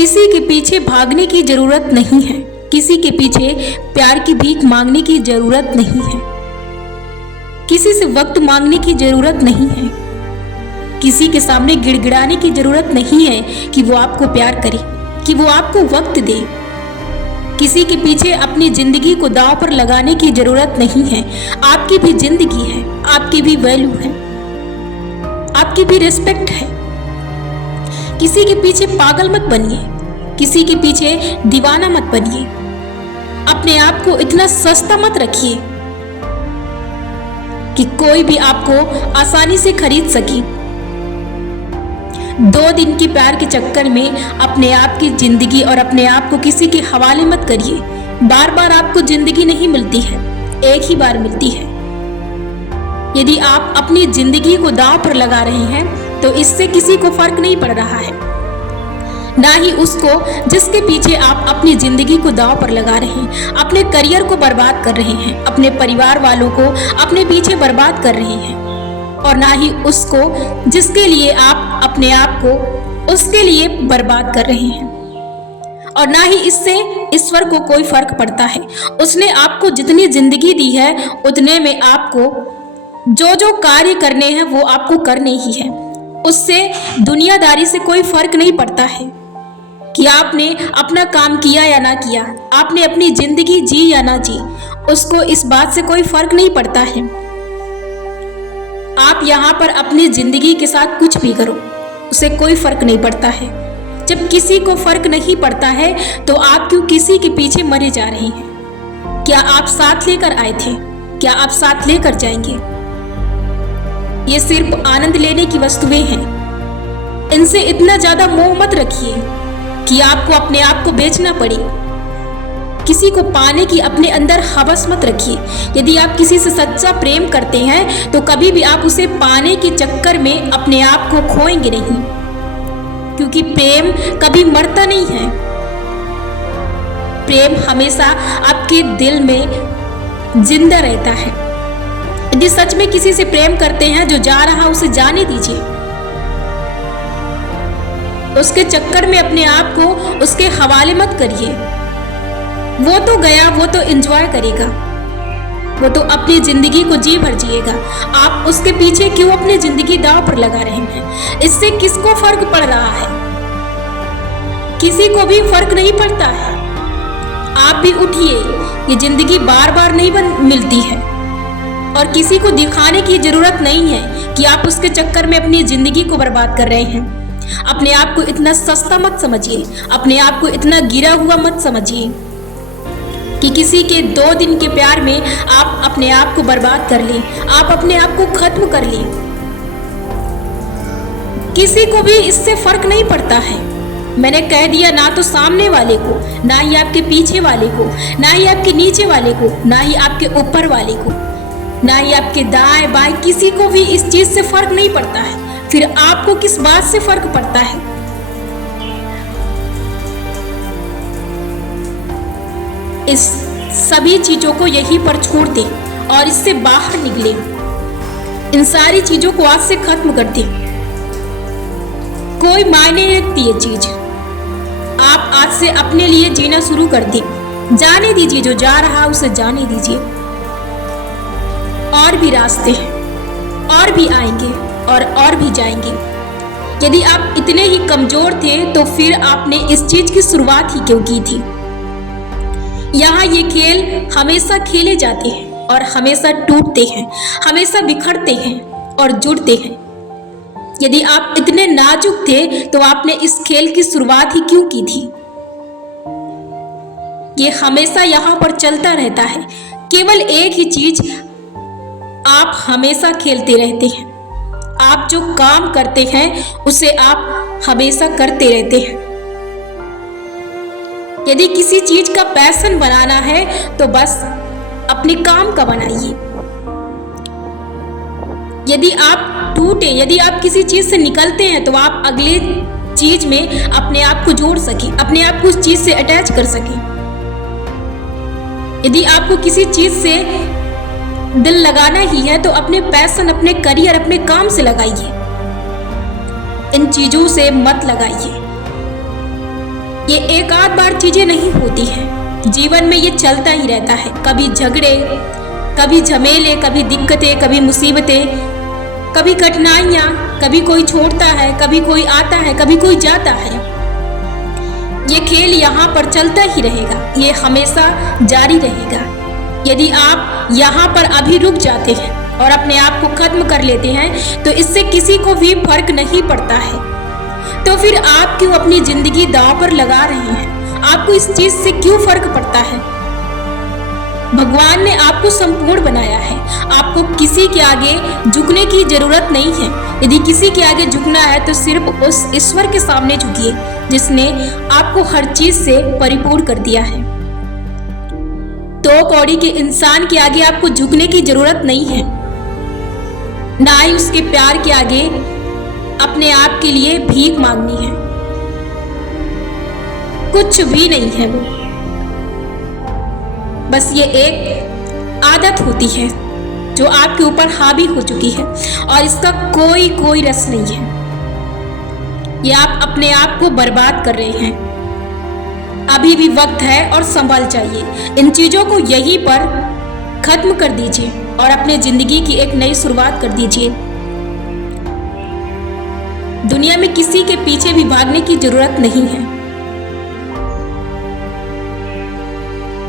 किसी के पीछे भागने की जरूरत नहीं है, किसी के पीछे प्यार की भीख मांगने की जरूरत नहीं है, किसी से वक्त मांगने की जरूरत नहीं है, किसी के सामने गिड़गिड़ाने की जरूरत नहीं है कि वो आपको प्यार करे, कि वो आपको वक्त दे। किसी के पीछे अपनी जिंदगी को दांव पर लगाने की जरूरत नहीं है। आपकी भी जिंदगी है, आपकी भी वैल्यू है, आपकी भी रिस्पेक्ट है। किसी के पीछे पागल मत बनिए, किसी के पीछे दीवाना मत बनिए। अपने आप को इतना सस्ता मत रखिए कि कोई भी आपको आसानी से खरीद सके। 2 दिन के प्यार के चक्कर में अपने आप की जिंदगी और अपने आप को किसी के हवाले मत करिए। बार बार आपको जिंदगी नहीं मिलती है, एक ही बार मिलती है। यदि आप अपनी जिंदगी को दांव पर लगा रहे हैं तो इससे किसी को फर्क नहीं पड़ रहा है, ना ही उसको जिसके पीछे आप अपनी जिंदगी को दांव पर लगा रहे हैं। अपने करियर को बर्बाद कर रहे हैं, अपने परिवार वालों को अपने पीछे बर्बाद कर रहे हैं, और ना ही उसको जिसके लिए आप अपने आप को उसके लिए बर्बाद कर रहे हैं। और ना ही इससे ईश्वर को कोई फर्क पड़ता है। उसने आपको जितनी जिंदगी दी है उतने में आपको जो जो कार्य करने हैं वो आपको करने ही है। उससे दुनियादारी से कोई फर्क नहीं पड़ता है कि आपने अपना काम किया या ना किया, आपने अपनी जिंदगी जी या ना जी। उसको इस बात से कोई फर्क नहीं पड़ता है। आप यहाँ पर अपनी जिंदगी के साथ कुछ भी करो, उसे कोई फर्क नहीं पड़ता है। जब किसी को फर्क नहीं पड़ता है तो आप क्यों किसी के पीछे मरे जा रहे हैं? क्या आप साथ लेकर आए थे? क्या आप साथ लेकर जाएंगे? ये सिर्फ आनंद लेने की वस्तुएं हैं। इनसे इतना ज्यादा मोह मत रखिए कि आपको अपने आप को बेचना पड़े। किसी को पाने की अपने अंदर हवस मत रखिए। यदि आप किसी से सच्चा प्रेम करते हैं तो कभी भी आप उसे पाने के चक्कर में अपने आप को खोएंगे नहीं, क्योंकि प्रेम कभी मरता नहीं है। प्रेम हमेशा आपके दिल में जिंदा रहता है। यदि सच में किसी से प्रेम करते हैं, जो जा रहा उसे जाने दीजिए। उसके चक्कर में अपने आप को उसके हवाले मत करिए। वो तो गया, वो तो एंजॉय करेगा, वो तो अपनी जिंदगी को जी भर जिएगा। आप उसके पीछे क्यों अपनी जिंदगी दांव पर लगा रहे हैं? इससे किसको फर्क पड़ रहा है? किसी को भी फर्क नहीं पड़ता है। आप भी उठिए, ये जिंदगी बार बार नहीं मिलती है, और किसी को दिखाने की जरूरत नहीं है कि आप उसके चक्कर में अपनी जिंदगी को बर्बाद कर रहे हैं। अपने आप को इतना सस्ता मत समझिए, अपने आप को इतना गिरा हुआ मत समझिए कि किसी के 2 दिन के प्यार में आप अपने आप को बर्बाद कर लें, आप अपने आप को खत्म कर लें। किसी को भी इससे फर्क नहीं पड़ता है। मैंने कह दिया, ना तो सामने वाले को, ना ही आपके पीछे वाले को, ना ही आपके नीचे वाले को, ना ही आपके ऊपर वाले को, ना ही आपके दाएं बाएं, किसी को भी इस चीज से फर्क नहीं पड़ता है। फिर आपको किस बात से फर्क पड़ता है? इस सभी चीजों को यहीं पर छोड़ दें और इससे बाहर निकले। इन सारी चीजों को आज से खत्म कर दें। कोई मायने नहीं रखती ये चीज। आप आज से अपने लिए जीना शुरू कर दें। जाने दीजिए, जो जा रहा उसे जाने दीजिए। और भी रास्ते हैं, और भी आएंगे और भी जाएंगे। यदि आप इतने ही कमजोर थे तो फिर आपने इस चीज की शुरुआत ही क्यों की थी? यहाँ ये खेल हमेशा खेले जाते हैं और हमेशा टूटते हैं, हमेशा बिखरते हैं और जुड़ते हैं। यदि आप इतने नाजुक थे तो आपने इस खेल की शुरुआत ही क्यों की थी? ये हमेशा यहाँ पर चलता रहता है। केवल एक ही चीज आप हमेशा खेलते रहते हैं। आप जो काम करते हैं उसे आप हमेशा करते रहते हैं। यदि किसी चीज का पैशन बनाना है तो बस अपने काम का बनाइए। यदि आप टूटे, यदि आप किसी चीज से निकलते हैं तो आप अगले चीज में अपने आप को जोड़ सके, अपने आप को उस चीज से अटैच कर सके। यदि आपको किसी चीज से दिल लगाना ही है तो अपने पैशन, अपने करियर, अपने काम से लगाइए। इन चीजों से मत लगाइए। ये एक आध बार चीजें नहीं होती हैं, जीवन में ये चलता ही रहता है। कभी झगड़े, कभी झमेले, कभी दिक्कतें, कभी मुसीबतें, कभी कठिनाइयाँ, कभी कोई छोड़ता है, कभी कोई आता है, कभी कोई जाता है। ये खेल यहाँ पर चलता ही रहेगा, ये हमेशा जारी रहेगा। यदि आप यहाँ पर अभी रुक जाते हैं और अपने आप को खत्म कर लेते हैं तो इससे किसी को भी फर्क नहीं पड़ता है। तो फिर आप क्यों अपनी जिंदगी दांव पर लगा रहे हैं? आपको इस चीज से क्यों फर्क पड़ता है? भगवान ने आपको संपूर्ण बनाया है, आपको किसी के आगे झुकने की जरूरत नहीं है। यदि किसी के आगे झुकना है तो सिर्फ उस ईश्वर के सामने झुकिए जिसने आपको हर चीज से परिपूर्ण कर दिया है। दो कौड़ी के इंसान के आगे आपको झुकने की जरूरत नहीं है, ना ही उसके प्यार के आगे अपने आप के लिए भीख मांगनी है। कुछ भी नहीं है वो, बस ये एक आदत होती है जो आपके ऊपर हावी हो चुकी है और इसका कोई रस नहीं है। ये आप अपने आप को बर्बाद कर रहे हैं। अभी भी वक्त है और संभल जाइए। इन चीजों को यहीं पर खत्म कर दीजिए और अपने जिंदगी की एक नई शुरुआत कर दीजिए। दुनिया में किसी के पीछे भी भागने की जरूरत नहीं है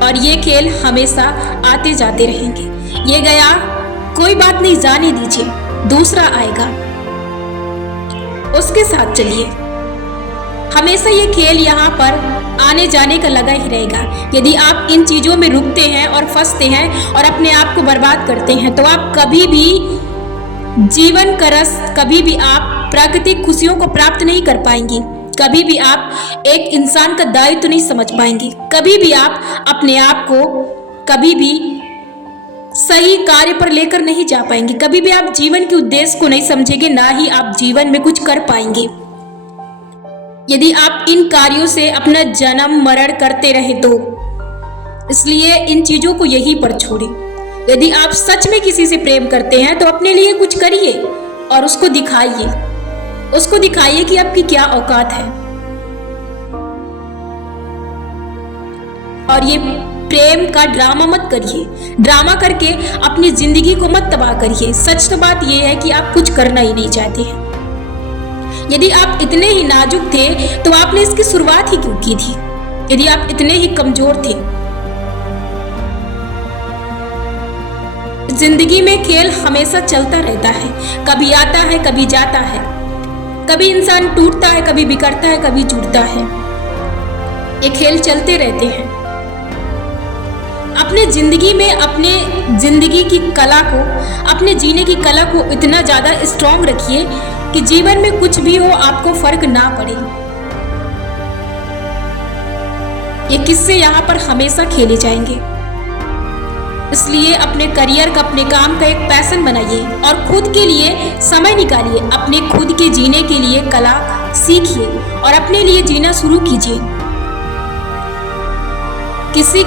और ये खेल हमेशा आते जाते रहेंगे। ये गया, कोई बात नहीं, जाने दीजिए, दूसरा आएगा, उसके साथ चलिए। हमेशा ये खेल यहाँ पर आने जाने का लगा ही रहेगा। यदि आप इन चीजों में रुकते हैं और फंसते हैं और अपने आप को बर्बाद करते हैं तो आप कभी भी जीवन का रस, कभी भी आप प्राकृतिक खुशियों को प्राप्त नहीं कर पाएंगे, कभी भी आप एक इंसान का दायित्व नहीं समझ पाएंगे, कभी भी आप अपने आप को कभी भी सही कार्य पर लेकर नहीं जा पाएंगे, कभी भी आप जीवन के उद्देश्य को नहीं समझेंगे, ना ही आप जीवन में कुछ कर पाएंगे। यदि आप इन कार्यों से अपना जन्म मरण करते रहे तो इसलिए इन चीजों को यहीं पर छोड़ें। यदि आप सच में किसी से प्रेम करते हैं तो अपने लिए कुछ करिए और उसको दिखाइए कि आपकी क्या औकात है। और ये प्रेम का ड्रामा मत करिए, ड्रामा करके अपनी जिंदगी को मत तबाह करिए। सच तो बात यह है कि आप कुछ करना ही नहीं चाहते हैं। यदि आप इतने ही नाजुक थे तो आपने इसकी शुरुआत ही क्यों की थी? यदि आप इतने ही कमजोर थे। जिंदगी में खेल हमेशा चलता रहता है, कभी आता है, कभी जाता है, कभी इंसान टूटता है, कभी बिखरता है, कभी जुड़ता है। ये खेल चलते रहते हैं। अपने जिंदगी में अपने जिंदगी की कला को, अपने जीने की कला को इतना ज्यादा स्ट्रांग रखिए कि जीवन में कुछ भी हो आपको फर्क ना पड़े। ये किस्से यहाँ पर हमेशा खेले जाएंगे, इसलिए अपने करियर का, अपने काम का एक पैशन बनाइए और खुद के लिए समय निकालिए। अपने खुद के जीने के लिए कला सीखिए और अपने लिए जीना शुरू कीजिए। किसी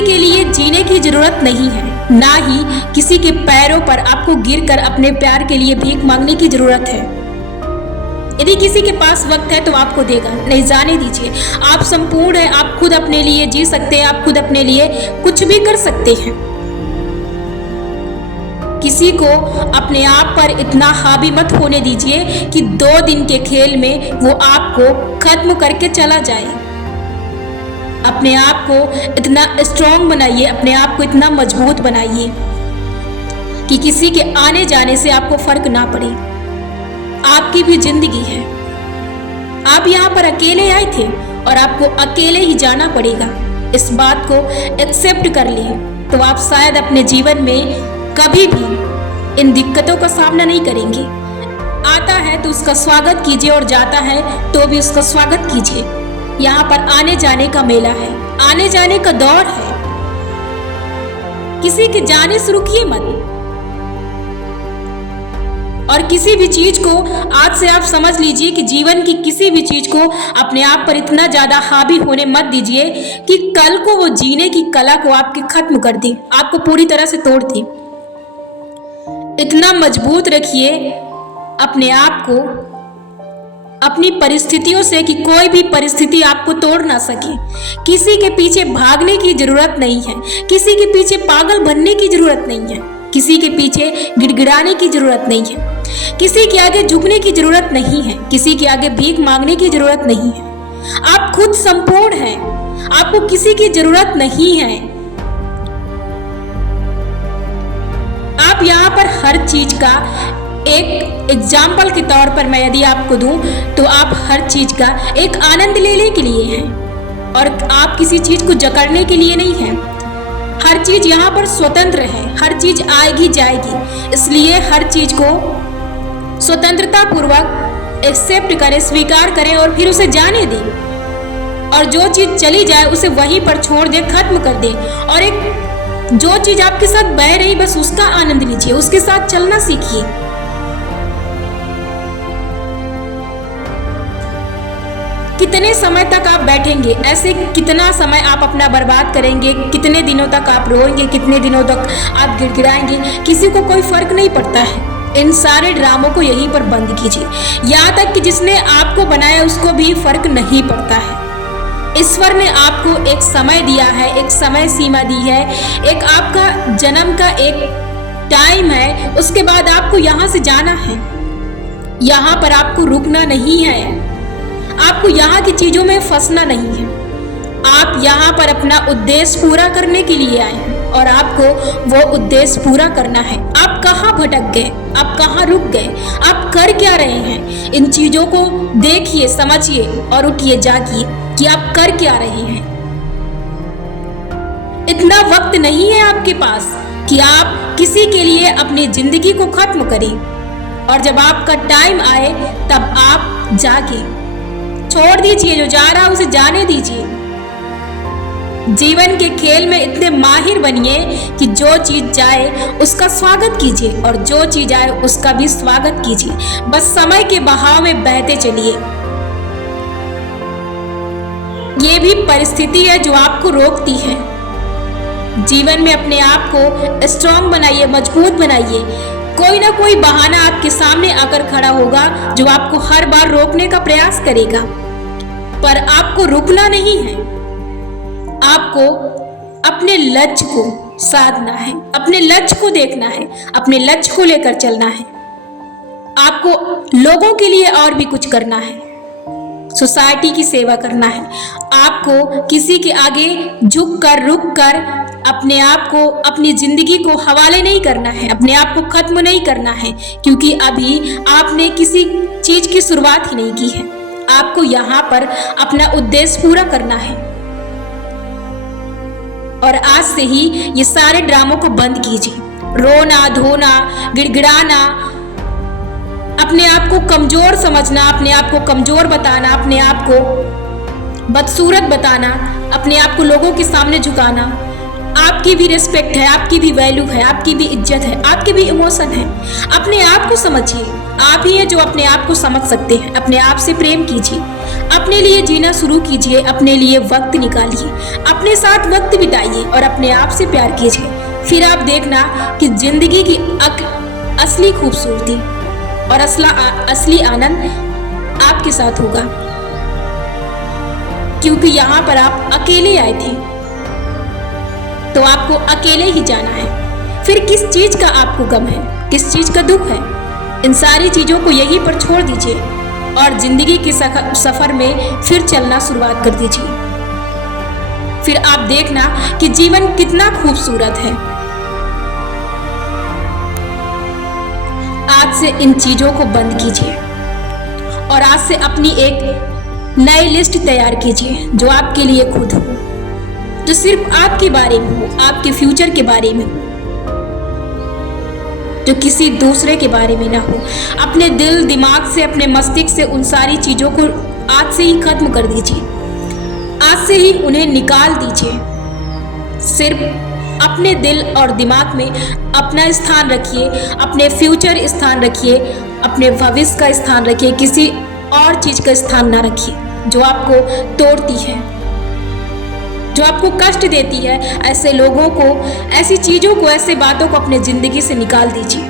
के लिए जीने की जरूरत नहीं है, ना ही किसी के पैरों पर आपको गिरकर अपने प्यार के लिए भीख मांगने की जरूरत है। यदि किसी के पास वक्त है तो आपको देगा, नहीं, जाने दीजिए। आप संपूर्ण हैं, आप खुद अपने लिए जी सकते हैं, आप खुद अपने लिए कुछ भी कर सकते हैं। किसी को अपने आप पर इतना हावी मत होने दीजिए कि 2 दिन के खेल में वो आपको खत्म करके चला जाए। अपने आप को इतना स्ट्रांग बनाइए, अपने आप को इतना मजबूत बनाइए कि किसी के आने जाने से आपको फर्क ना पड़े। आपकी भी जिंदगी है, आप यहाँ पर अकेले आए थे और आपको अकेले ही जाना पड़ेगा। इस बात को एक्सेप्ट कर लिए तो आप शायद अपने जीवन में कभी भी इन दिक्कतों का सामना नहीं करेंगे। आता है तो उसका स्वागत कीजिए और जाता है तो भी उसका स्वागत कीजिए। यहाँ पर आने जाने का मेला है, आने जाने का दौर है। किसी के जाने से रुकिए मत और किसी भी चीज को आज से आप समझ लीजिए कि जीवन की किसी भी चीज को अपने आप पर इतना ज्यादा हावी होने मत दीजिए कि कल को वो जीने की कला को आपके खत्म कर दे, आपको पूरी तरह से तोड़ दे। इतना मजबूत रखिए अपने आप को, अपनी परिस्थितियों से कि कोई भी परिस्थिति आपको तोड़ ना सके। किसी के पीछे भागने की जरूरत नहीं है, किसी के पीछे पागल बनने की जरूरत नहीं है, किसी के पीछे गिड़गिड़ाने की जरूरत नहीं है, किसी के आगे झुकने की जरूरत नहीं है, किसी के आगे भीख मांगने की जरूरत नहीं है। आप खुद संपूर्ण हैं, आपको किसी की जरूरत नहीं है। आप यहाँ पर हर चीज का एक एग्जाम्पल के तौर पर मैं यदि आपको दूं तो आप हर चीज का एक आनंद लेने के लिए हैं और आप किसी चीज को जकड़ने के लिए नहीं हैं। हर चीज यहाँ पर स्वतंत्र है, हर चीज आएगी जाएगी, इसलिए हर चीज को स्वतंत्रता पूर्वक एक्सेप्ट करें, स्वीकार करें और फिर उसे जाने दें। और जो चीज चली जाए उसे वहीं पर छोड़ दें, खत्म कर दें। और एक जो चीज आपके साथ बह रही बस उसका आनंद लीजिए, उसके साथ चलना सीखिए। कितने समय तक आप बैठेंगे, ऐसे कितना समय आप अपना बर्बाद करेंगे, कितने दिनों तक आप रोएंगे, कितने दिनों तक आप गिड़गिड़ाएंगे, किसी को कोई फर्क नहीं पड़ता है। इन सारे ड्रामों को यहीं पर बंद कीजिए। यहाँ तक कि जिसने आपको बनाया उसको भी फर्क नहीं पड़ता है। ईश्वर ने आपको एक समय दिया है, एक समय सीमा दी है, एक आपका जन्म का एक टाइम है, उसके बाद आपको यहाँ से जाना है। यहाँ पर आपको रुकना नहीं है, आपको यहाँ की चीजों में फंसना नहीं है। आप यहाँ पर अपना उद्देश्य पूरा करने के लिए आए हैं और आपको वो उद्देश्य पूरा करना है। आप कहाँ भटक गए, आप कहाँ रुक गए, आप कर क्या रहे हैं, इन चीजों को देखिए, समझिए और उठिए, जागिए कि आप कर क्या रहे हैं। इतना वक्त नहीं है आपके पास कि आप किसी के लिए अपनी जिंदगी को खत्म करें। और जब आपका टाइम आए तब आप जागे, छोड़ दीजिए, जो जा रहा है उसे जाने दीजिए। जीवन के खेल में इतने माहिर बनिए कि जो चीज जाए उसका स्वागत कीजिए और जो चीज आए उसका भी स्वागत कीजिए। बस समय के बहाव में बहते चलिए। ये भी परिस्थिति है जो आपको रोकती है। जीवन में अपने आप को स्ट्रांग बनाइए, मजबूत बनाइए। कोई ना कोई बहाना आपके सामने आकर खड़ा होगा जो आपको हर बार रोकने का प्रयास करेगा, पर आपको रुकना नहीं है। आपको अपने लक्ष्य को साधना है, अपने लक्ष्य को देखना है, अपने लक्ष्य को लेकर चलना है। आपको लोगों के लिए और भी कुछ करना है, सोसाइटी की सेवा करना है। आपको किसी के आगे झुक कर, रुक कर अपने आप को, अपनी जिंदगी को हवाले नहीं करना है, अपने आप को खत्म नहीं करना है, क्योंकि अभी आपने किसी चीज की शुरुआत ही नहीं की है। आपको यहाँ पर अपना उद्देश्य पूरा करना है। और आज से ही ये सारे ड्रामों को बंद कीजिए। रोना, धोना, गिड़गिड़ाना, अपने आप को कमजोर समझना, अपने आप को कमजोर बताना, अपने आप को बदसूरत बताना, अपने आप को लोगों के सामने झुकाना। आपकी भी रिस्पेक्ट है, आपकी भी वैल्यू है, आपकी भी इज्जत है, आपके भी इमोशन है। अपने आप को समझिए। आप ही हैं जो अपने आप को समझ सकते हैं। अपने आप से प्रेम कीजिए, अपने लिए जीना शुरू कीजिए, अपने लिए वक्त निकालिए, अपने साथ वक्त बिताइए और अपने आप से प्यार कीजिए। फिर आप देखना कि जिंदगी की असली खूबसूरती और असली आनंद आपके साथ होगा, क्योंकि यहाँ पर आप अकेले आए थे तो आपको अकेले ही जाना है। फिर किस चीज का आपको गम है, किस चीज का दुख है, इन सारी चीजों को यहीं पर छोड़ दीजिए और जिंदगी के सफर में फिर चलना शुरुआत कर दीजिए। फिर आप देखना कि जीवन कितना खूबसूरत है। आज से इन चीजों को बंद कीजिए और आज से अपनी एक नई लिस्ट तैयार कीजिए जो आपके लिए खुद हो, जो सिर्फ आपके बारे में हो, आपके फ्यूचर के बारे में हो, जो किसी दूसरे के बारे में ना हो। अपने दिल दिमाग से, अपने मस्तिष्क से उन सारी चीजों को आज से ही खत्म कर दीजिए, आज से ही उन्हें निकाल दीजिए। सिर्फ अपने दिल और दिमाग में अपना स्थान रखिए, अपने फ्यूचर स्थान रखिए, अपने भविष्य का स्थान रखिए, किसी और चीज का स्थान ना रखिए जो आपको तोड़ती है, जो आपको कष्ट देती है। ऐसे लोगों को, ऐसी चीजों को, ऐसे बातों को अपने जिंदगी से निकाल दीजिए।